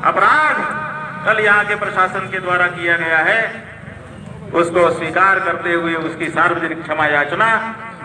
अपराध कल यहाँ के प्रशासन के द्वारा किया गया है, उसको स्वीकार करते हुए उसकी सार्वजनिक क्षमा याचना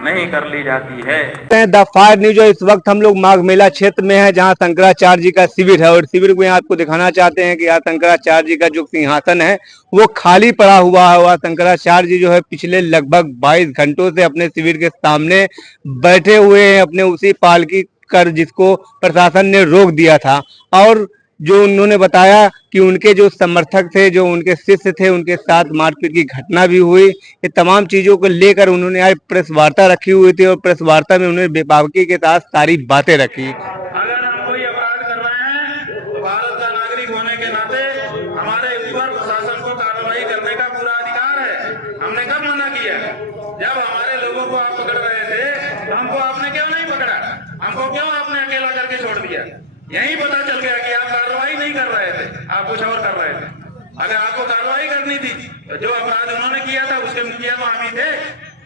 नहीं कर ली जाती है। The fire news. इस वक्त हम लोग माघ मेला क्षेत्र में है, जहां शंकराचार्य जी का शिविर है, और शिविर को आपको दिखाना चाहते हैं कि यहाँ शंकराचार्य जी का जो सिंहासन है वो खाली पड़ा हुआ है। वह शंकराचार्य जी जो है पिछले लगभग 22 घंटों से अपने शिविर के सामने बैठे हुए हैं, अपने उसी पालकी कर जिसको प्रशासन ने रोक दिया था। और जो उन्होंने बताया कि उनके जो समर्थक थे, जो उनके शिष्य थे, उनके साथ मारपीट की घटना भी हुई। ये तमाम चीजों को लेकर उन्होंने आज प्रेस वार्ता रखी हुई थी, और प्रेस वार्ता में उन्होंने बेबाकी के साथ सारी बातें रखी। अगर हम कोई अपराध कर रहे हैं तो भारत का नागरिक होने के नाते हमारे ऊपर प्रशासन को कार्रवाई करने का पूरा अधिकार है। हमने कब मना किया? जब हमारे लोगों को आप पकड़ रहे थे, हमको आपने क्यों नहीं पकड़ा? हमको क्यों आपने अकेला करके छोड़ दिया? यही पता चल गया कि आप कार्रवाई नहीं कर रहे थे, आप कुछ और कर रहे थे। अगर आपको कार्रवाई करनी थी तो जो अपराध उन्होंने किया था उसके मुखिया तो हम ही थे।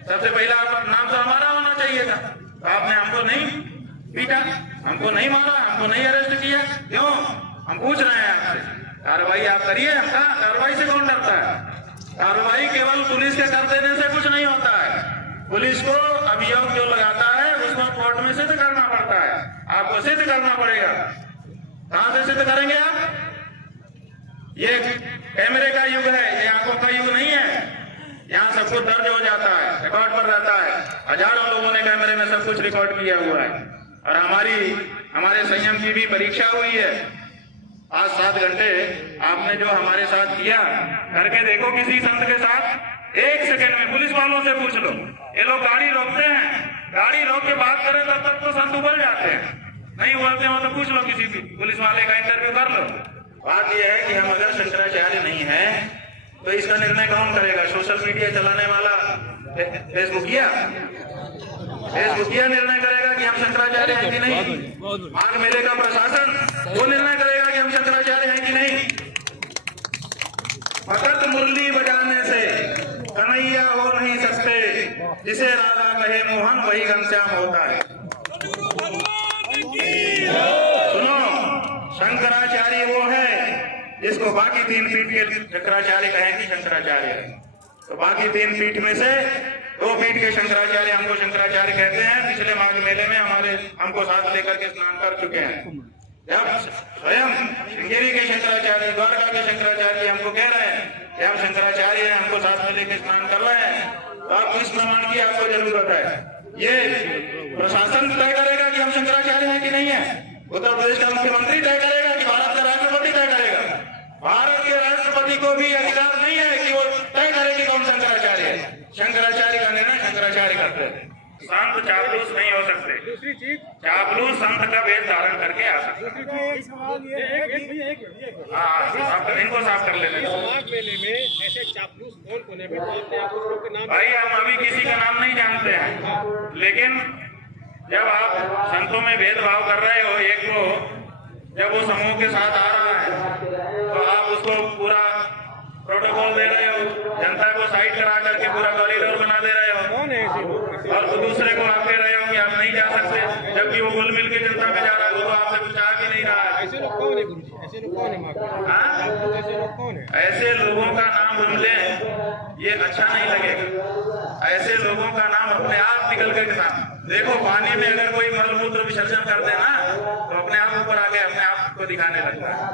सबसे पहला नाम तो हमारा होना चाहिए था। तो आपने हमको नहीं पीटा, हमको नहीं मारा, हमको नहीं अरेस्ट किया, क्यों? हम पूछ रहे हैं आपसे। कार्रवाई आप करिए। कार्रवाई से कौन डरता है? कार्रवाई केवल पुलिस के कर देने से कुछ नहीं होता है। पुलिस को अभियोग जो लगाता है उसको कोर्ट में सिद्ध करना पड़ता है। आपको सिद्ध करना पड़ेगा। कहां से सिद्ध करेंगे आप? ये कैमरे का युग है, ये आंखों का युग नहीं है। यहाँ सब कुछ दर्ज हो जाता है, रिकॉर्ड पर रहता है। हजारों लोगों ने कैमरे में सब कुछ रिकॉर्ड किया हुआ है। और हमारे संयम की भी परीक्षा हुई है। आज 7 घंटे आपने जो हमारे साथ किया, करके देखो किसी संत के साथ। 1 सेकंड में पुलिस वालों से पूछ लो। ये लोग गाड़ी रोकते हैं, गाड़ी रोक के बात करें तब तक तो संत उबल जाते हैं। नहीं उबलते हो तो पूछ लो, किसी भी पुलिस वाले का इंटरव्यू कर लो। बात यह है कि हम अगर शंकराचार्य नहीं है तो इसका निर्णय कौन करेगा? सोशल मीडिया चलाने वाला फेसबुकिया निर्णय करेगा कि हम शंकराचार्य हैं कि नहीं। माघ मेले का प्रशासन वो निर्णय करेगा कि हम शंकराचार्य हैं कि नहीं। फकत मुरली बजाने से कन्हैया हो नहीं सकते, जिसे राधा कहे मोहन वही घनश्याम होता है। सुनो, शंकराचार्य वो है जिसको बाकी 3 पीठ के शंकराचार्य कहें कि शंकराचार्य है। तो बाकी 3 पीठ में से 2 पीठ के शंकराचार्य हमको शंकराचार्य कहते हैं। पिछले माघ मेले में हमको साथ लेकर के स्नान कर चुके हैं। जब स्वयं श्रृंगेरी के शंकराचार्य, द्वारका के शंकराचार्य हमको कह रहे हैं कि हम शंकराचार्य हैं, हमको साथ में लेकर स्नान कर रहे हैं, तो आप किस प्रमाण की आपको जरूरत है? ये प्रशासन तय करेगा कि हम शंकराचार्य हैं कि नहीं है। उत्तर प्रदेश का मुख्यमंत्री तय करेगा कि भारत का राष्ट्रपति तय करेगा? भारत के राष्ट्रपति को भी अधिकार नहीं है कि वो तय करे कि कौन शंकराचार्य है। शंकराचार्य का निर्णय शंकराचार्य करते हैं। संत चापलूस नहीं हो सकते। दूसरी चीज, चापलूस संत का वेद धारण करके आ सकते। इनको साफ कर लेते हैं। माघ मेले में ऐसे चापलूस कौन है? अपने आप लोग के नाम। भाई हम अभी किसी का नाम नहीं जानते हैं, लेकिन जब आप संतों में भेदभाव कर रहे हो, एक को जब वो समूह के साथ आ रहा है तो आप उसको पूरा प्रोटोकॉल दे रहे हो, जनता को साइड करा करके पूरा कॉरिडोर बना दे रहे हो। कौन है ऐसे लोग? और तो दूसरे को आप कह रहे हो कि आप नहीं जा सकते, जबकि वो घुल मिल के जनता में जा रहा है, वो तो आपसे कुछ आ भी नहीं रहा है। ऐसे लोग कौन है गुरु जी? ऐसे लोग कौन है माघ मेले? ऐसे लोग कौन है? ऐसे लोगों का नाम हम लें ये अच्छा नहीं लगेगा। ऐसे लोगों का नाम अपने आप निकल कर देखो। पानी में अगर कोई मल मूत्र विसर्जन कर देना तो अपने आप ऊपर आके अपने आप को दिखाने लगता है।